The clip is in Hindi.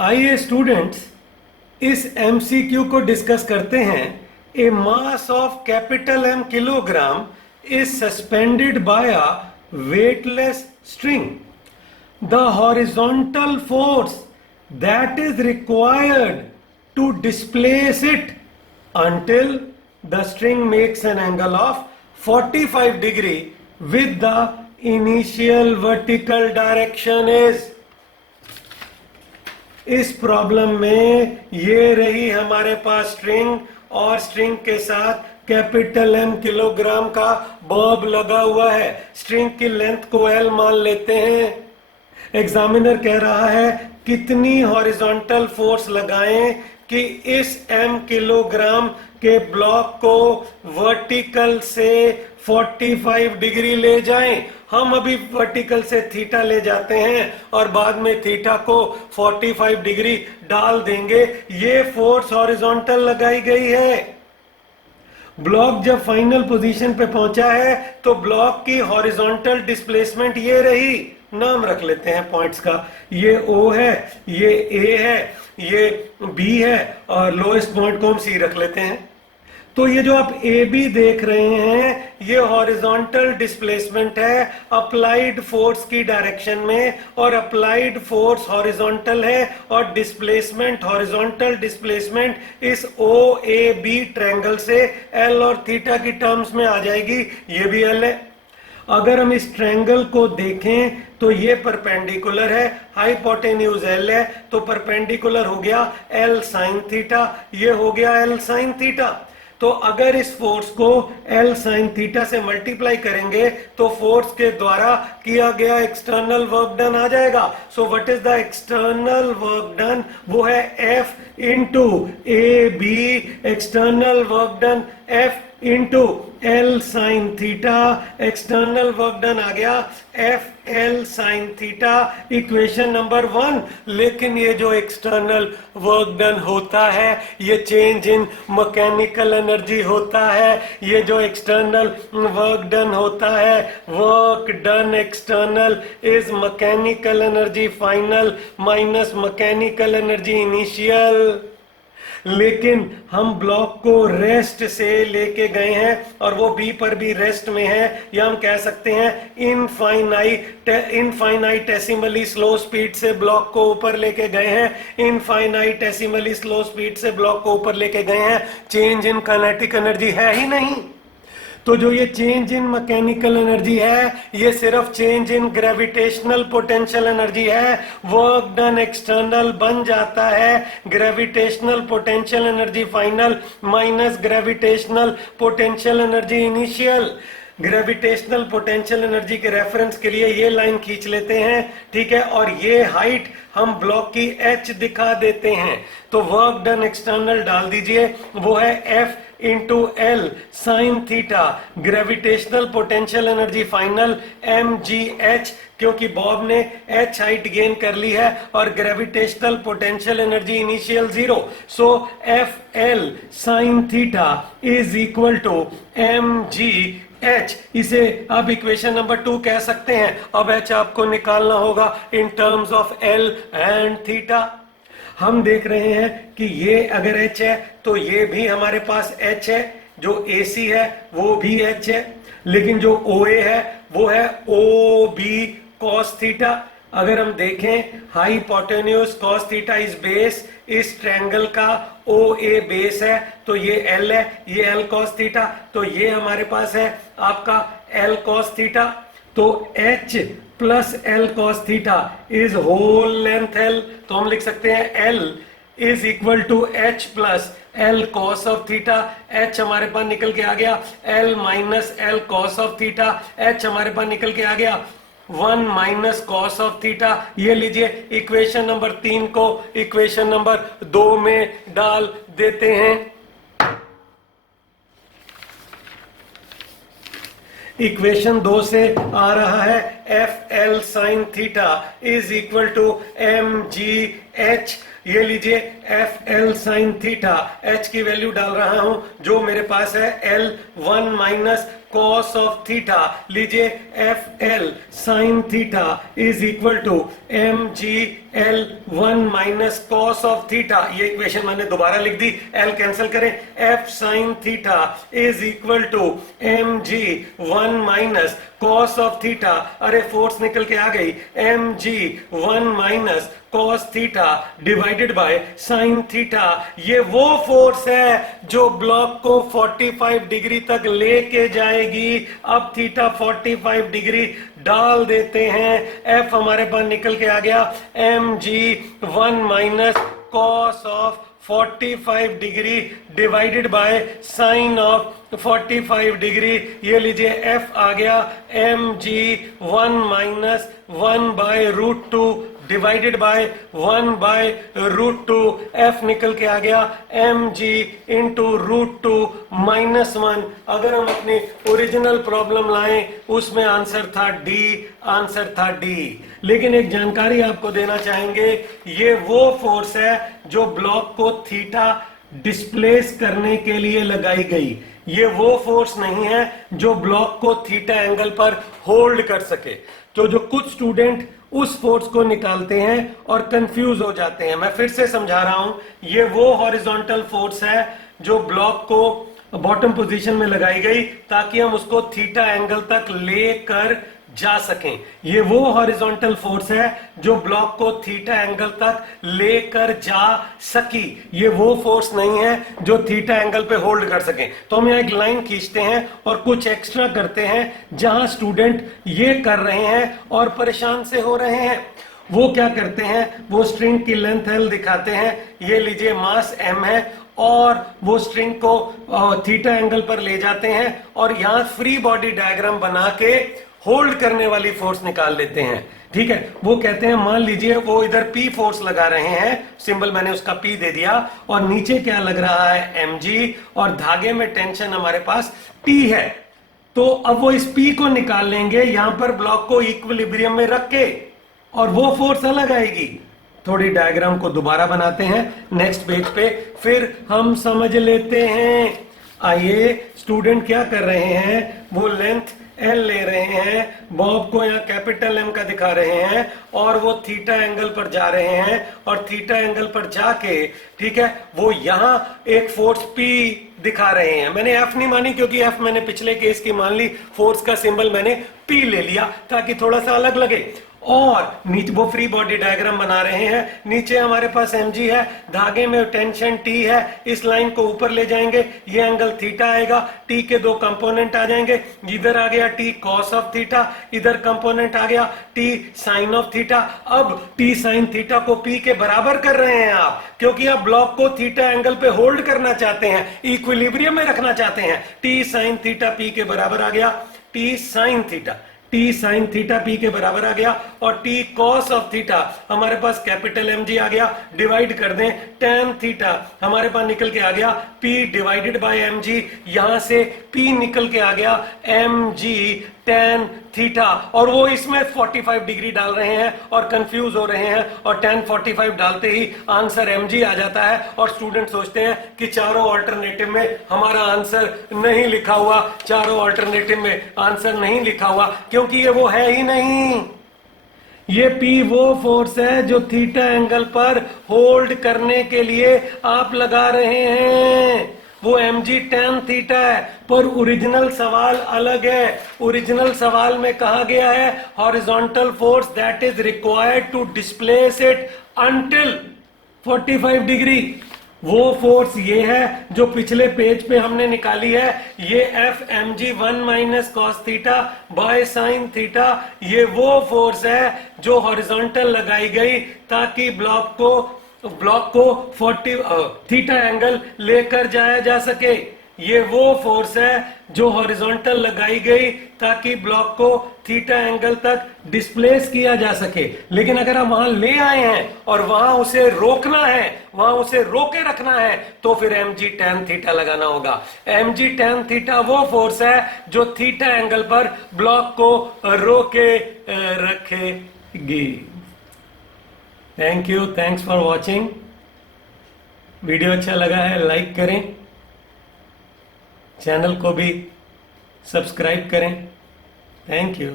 आइए स्टूडेंट्स इस एमसीक्यू को डिस्कस करते हैं। A mass of capital M kilogram is suspended by a weightless string. The horizontal force that is required to displace it until the string makes an angle of 45 degree with the initial vertical direction is। इस प्रॉब्लम में ये रही हमारे पास स्ट्रिंग और स्ट्रिंग के साथ कैपिटल एम किलोग्राम का बॉब लगा हुआ है। स्ट्रिंग की लेंथ को एल मान लेते हैं। एग्जामिनर कह रहा है कितनी हॉरिजॉन्टल फोर्स लगाएं कि इस m किलोग्राम के ब्लॉक को वर्टिकल से 45 डिग्री ले जाएं। हम अभी वर्टिकल से थीटा ले जाते हैं और बाद में थीटा को 45 डिग्री डाल देंगे। ये फोर्स हॉरिजॉन्टल लगाई गई है। ब्लॉक जब फाइनल पोजीशन पे पहुंचा है तो ब्लॉक की हॉरिजॉन्टल डिस्प्लेसमेंट ये रही। नाम रख लेते हैं पॉइंट्स का। ये O है, ये A है, ये B है और लोएस्ट पॉइंट को हम C रख लेते हैं। तो ये जो आप AB देख रहे हैं ये हॉरिजॉन्टल डिस्प्लेसमेंट है अप्लाइड फोर्स की डायरेक्शन में, और अप्लाइड फोर्स हॉरिजॉन्टल है और डिस्प्लेसमेंट हॉरिजॉन्टल डिस्प्लेसमेंट इस OAB ट्रायंगल से L और थीटा की टर्म्स में आ जाएगी। ये भी L है। अगर हम इस ट्रायंगल को देखें तो ये परपेंडिकुलर है, हाइपोटेन्यूज L है तो परपेंडिकुलर हो गया L साइन थीटा, ये हो गया L साइन थीटा। तो अगर इस फोर्स को L साइन थीटा से मल्टीप्लाई करेंगे तो फोर्स के द्वारा किया गया एक्सटर्नल वर्क डन आ जाएगा। So what is the external work done? वो है F into AB। External work done F into L sine theta. External work done आ गया F L sine theta, equation number 1। लेकिन ये जो एक्सटर्नल वर्क डन होता है ये चेंज इन मैकेनिकल एनर्जी होता है। ये जो एक्सटर्नल वर्क डन होता है, work done external is mechanical energy final minus mechanical energy initial. लेकिन हम ब्लॉक को रेस्ट से लेके गए हैं और वो बी पर भी रेस्ट में है, या हम कह सकते हैं इनफाइनाइटेसिमली स्लो स्पीड से ब्लॉक को ऊपर लेके गए हैं। इनफाइनाइटेसिमली स्लो स्पीड से ब्लॉक को ऊपर लेके गए हैं। चेंज इन काइनेटिक एनर्जी है ही नहीं। तो जो ये चेंज इन मैकेनिकल एनर्जी है ये सिर्फ change in gravitational potential energy है। वर्क डन एक्सटर्नल बन जाता है gravitational potential energy final minus gravitational potential energy initial. Gravitational potential energy के रेफरेंस के लिए ये लाइन खींच लेते हैं, ठीक है, और ये हाइट हम ब्लॉक की H दिखा देते हैं। तो वर्क डन एक्सटर्नल डाल दीजिए, वो है F into L sine theta. Gravitational potential energy final mgh, क्योंकि बॉब ने H हाइट गेन कर ली है और gravitational potential energy initial 0। So FL sine theta is equal to mgh। इसे आप इक्वेशन नंबर 2 कह सकते हैं। अब H आपको निकालना होगा in terms of L and theta. हम देख रहे हैं कि ये अगर H है तो ये भी हमारे पास H है, जो AC है वो भी H है, लेकिन जो OA है वो है OB cos थीटा। अगर हम देखें hypotenuse cos theta is base, इस ट्रायंगल का OA बेस है तो ये L है, ये L cos थीटा, तो ये हमारे पास है आपका L cos थीटा। तो H plus L cos theta is whole length L। तो हम लिख सकते हैं L is equal to H plus L cos of theta. H हमारे पास निकल के आ गया L minus L cos of theta. H हमारे पास निकल के आ गया 1 माइनस cos ऑफ थीटा। ये लीजिए इक्वेशन नंबर 3 को इक्वेशन नंबर 2 में डाल देते हैं। इक्वेशन 2 से आ रहा है FL sine theta is equal to mgh। ये लीजिए FL साइन थीटा, H की वैल्यू डाल रहा हूं जो मेरे पास है L 1 minus cos of theta. लीजिए FL sine theta is equal to mg L1 minus cos of theta, ये इक्वेशन मैंने दोबारा लिख दी, L कैंसिल करें, F sine theta is equal to mg1 minus cos of theta, अरे फोर्स निकल के आ गई, mg1 minus cos theta divided by sine theta. ये वो फोर्स है जो ब्लॉक को 45 डिग्री तक लेके जाएगी। अब थीटा 45 डिग्री डाल देते हैं, F हमारे पास निकल के आ गया mg1 minus cos of 45 degree divided by sine of 45 degree. ये लीजिए F आ गया mg1 minus 1 by root 2 divided by 1 by root 2। F निकल के आ गया mg इंटू रूट 2 माइनस 1। अगर हम अपनी ओरिजिनल प्रॉब्लम लाएं उसमें आंसर था D, आंसर था D। लेकिन एक जानकारी आपको देना चाहेंगे, ये वो फोर्स है जो ब्लॉक को थीटा डिस्प्लेस करने के लिए लगाई गई। ये वो फोर्स नहीं है जो ब्लॉक को थीटा एंगल पर होल्ड कर सके। तो जो कुछ स्टूडेंट उस फोर्स को निकालते हैं और कंफ्यूज हो जाते हैं, मैं फिर से समझा रहा हूं, ये वो हॉरिजॉन्टल फोर्स है जो ब्लॉक को बॉटम पोजीशन में लगाई गई ताकि हम उसको थीटा एंगल तक लेकर जा सकें। ये वो हॉरिजॉन्टल फोर्स है जो ब्लॉक को थीटा एंगल तक लेकर जा सकी। ये वो फोर्स नहीं है जो थीटा एंगल पे होल्ड कर सके। तो हम यहाँ एक लाइन खींचते हैं और कुछ एक्स्ट्रा करते हैं। जहां स्टूडेंट ये कर रहे हैं और परेशान से हो रहे हैं, वो क्या करते हैं, वो स्ट्रिंग की लेंथ L दिखाते हैं। ये लीजिए मास M है और वो स्ट्रिंग को थीटा एंगल पर ले जाते हैं और यहां फ्री बॉडी डायग्राम बना के होल्ड करने वाली फोर्स निकाल लेते हैं। ठीक है, वो कहते हैं, मान लीजिए वो इधर P फोर्स लगा रहे हैं, सिंबल मैंने उसका P दे दिया, और नीचे क्या लग रहा है mg, और धागे में टेंशन हमारे पास T है। तो अब वो इस P को निकाल लेंगे यहां पर ब्लॉक को इक्विलिब्रियम में रख के, और वो फोर्स अलग आएगी। थोड़ी डायग्राम को दोबारा बनाते हैं नेक्स्ट पेज पे, फिर हम समझ लेते हैं। आइए, स्टूडेंट क्या कर रहे हैं, वो लेंथ L ले रहे हैं, बॉब को यहाँ कैपिटल M का दिखा रहे हैं, और वो थीटा एंगल पर जा रहे हैं, और थीटा एंगल पर जाके, ठीक है, वो यहाँ एक फोर्स P दिखा रहे हैं। मैंने F नहीं मानी क्योंकि F मैंने पिछले केस की मान ली, फोर्स का सिंबल मैंने P ले लिया ताकि थोड़ा सा अलग लगे। और नीचे वो फ्री बॉडी डायग्राम बना रहे हैं, नीचे हमारे पास mg है, धागे में टेंशन T है, इस लाइन को ऊपर ले जाएंगे, ये एंगल थीटा आएगा, T के दो कंपोनेंट आ जाएंगे, इधर आ गया T कॉस ऑफ थीटा, इधर कंपोनेंट आ गया T साइन ऑफ थीटा। अब T साइन थीटा को P के बराबर कर रहे हैं आप, क्योंकि आप ब्लॉक को थीटा एंगल पे होल्ड करना चाहते हैं, इक्विलिब्रियम में रखना चाहते हैं। T साइन थीटा P के बराबर आ गया, T sine theta, T sine theta P के बराबर आ गया, और T कॉस ऑफ थीटा हमारे पास कैपिटल mg आ गया, डिवाइड कर दें tan थीटा हमारे पास निकल के आ गया P डिवाइडेड बाय mg, यहां से P निकल के आ गया mg tan थीटा, और वो इसमें 45 डिग्री डाल रहे हैं और कंफ्यूज हो रहे हैं, और tan 45 डालते ही आंसर mg आ जाता है, और स्टूडेंट सोचते हैं कि चारों ऑल्टरनेटिव में हमारा आंसर नहीं लिखा हुआ, चारों ऑल्टरनेटिव में आंसर नहीं लिखा हुआ क्योंकि ये वो है ही नहीं। ये P वो फोर्स है जो थीटा एंगल पर होल्ड करने के लिए आप लगा रहे हैं, वो mg tan थीटा है। पर ओरिजिनल सवाल अलग है। ओरिजिनल सवाल में कहा गया है horizontal force that is required to displace it until 45 degree. वो फोर्स ये है जो पिछले पेज पे हमने निकाली है, ये F mg 1 minus cos theta by sine theta, ये वो फोर्स है जो हॉरिजॉन्टल लगाई गई ताकि ब्लॉक को 40 थीटा एंगल लेकर जाया जा सके। ये वो फोर्स है जो हॉरिजॉन्टल लगाई गई ताकि ब्लॉक को थीटा एंगल तक डिस्प्लेस किया जा सके। लेकिन अगर हम वहां ले आए हैं और वहां उसे रोकना है, वहां उसे रोके रखना है, तो फिर mg tan थीटा लगाना होगा। mg tan थीटा वो फोर्स है जो थीटा एंगल पर ब्लॉक को रोके रखेगी। Thank you, thanks for watching. Video अच्छा लगा है लाइक करें, चैनल को भी सब्सक्राइब करें। Thank you.